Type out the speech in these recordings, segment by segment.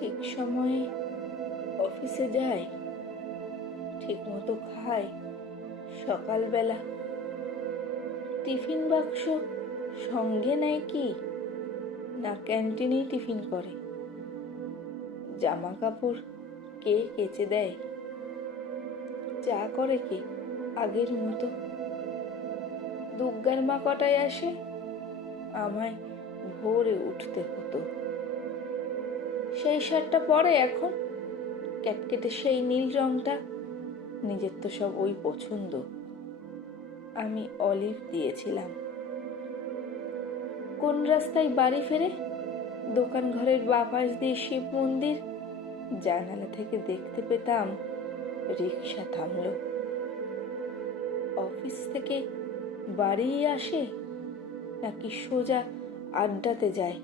ঠিক সময়ে অফিসে যায়, ঠিক মতো খায়, সকালবেলা। টিফিন বাক্স সঙ্গে নেয় কি? না ক্যান্টিনেই টিফিন করে। জামা কাপড় কে কেচে দেয়? চা করে কি আগের মতো? দুর্গার মা কটায় আসে, আমায় ভোরে উঠতে হতো। সেই শার্টটা পরে এখন? ক্যাটকেটে সেই নীল রংটা? নিজের তো সব ওই পছন্দ। আমি অলিভ দিয়েছিলাম। কোন রাস্তায় বাড়ি ফেরে? দোকান ঘরের বাপাস দিয়ে শিব মন্দির? জানালা থেকে দেখতে পেতাম রিক্সা থামলো। অফিস থেকে বাড়ি আসে নাকি সোজা আড্ডাতে যায়?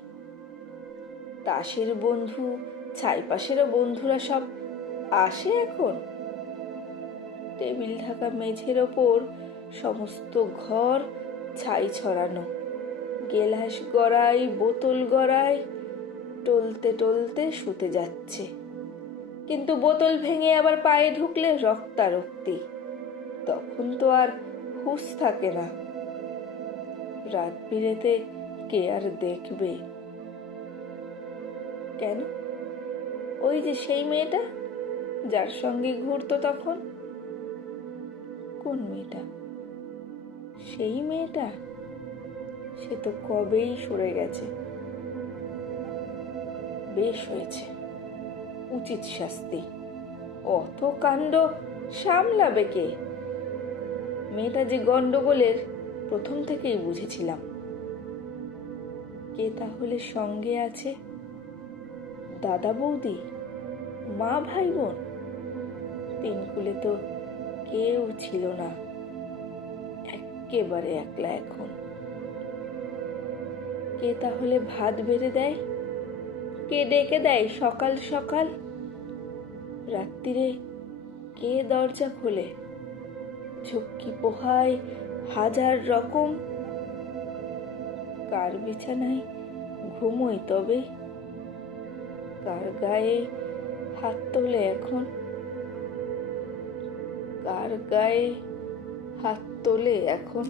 তাসের বন্ধু ছাইপাশেরও বন্ধুরা সব আসে এখন। টেবিল ঢাকা মেঝের ওপর সমস্ত ঘর ছাই ছড়ানো। গেলাস গড়াই, বোতল গড়াই, টলতে টলতে শুতে যাচ্ছে। কিন্তু বোতল ভেঙে আবার পায়ে ঢুকলে রক্তারক্তি। তখন তো আর হুঁশ থাকে না। রাত বিরেতে কে আর দেখবে? কেন? ওই যে সেই মেয়েটা? যার সঙ্গে ঘুরতো তখন? কোন মেয়েটা? সেই মেয়েটা? সে তো কবেই সরে গেছে। বেশ হয়েছে। উচিত শাস্তি। অত কাণ্ড সামলাবে কে? মেয়েটা যে গন্ডগোলের প্রথম থেকেই বুঝেছিলাম। কে তাহলে সঙ্গে আছে? দাদা বৌদি, মা ভাই বোন, তিনকুলে তো কেউ ছিল না একেবারে একলা এখন। কে তাহলে ভাত বেড়ে দেয়? কে ডেকে দেয় সকাল সকাল? রাত্রিরে কে দরজা খোলে? ঝক্কি পোহায় হাজার রকম। কার বিছানায় ঘুমোয় তবে? কার গায়ে হাত তোলে এখন? কার গায়ে হাত তোলে এখন?